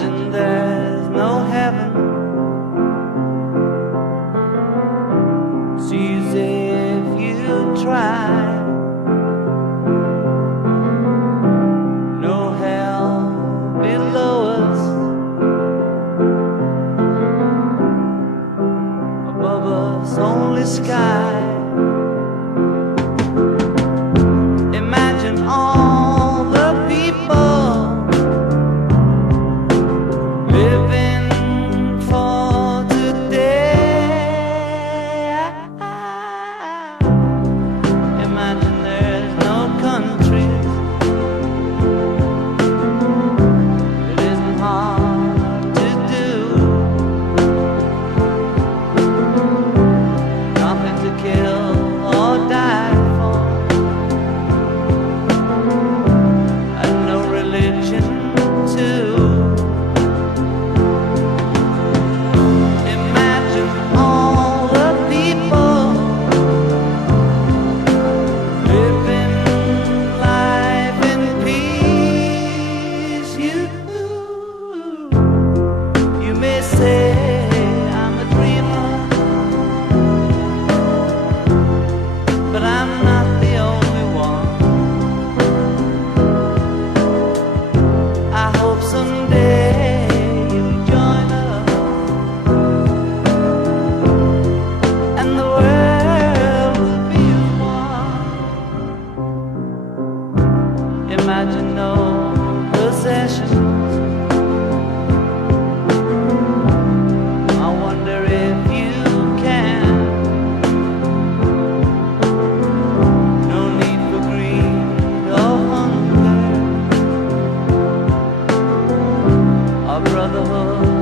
Imagine there's no heaven. It's easy if you try. No hell below us, above us only sky. Imagine all the people living for today. Imagine there's no countries. It isn't hard to do. Nothing to kill or die for, and no religion too. Imagine all the people living life in peace. You may say I'm a dreamer, but I'm not the only one. I hope someday you'll join us, and the world will be one. Imagine no possessions. I wonder if you can. No need for greed or hunger, or brotherhood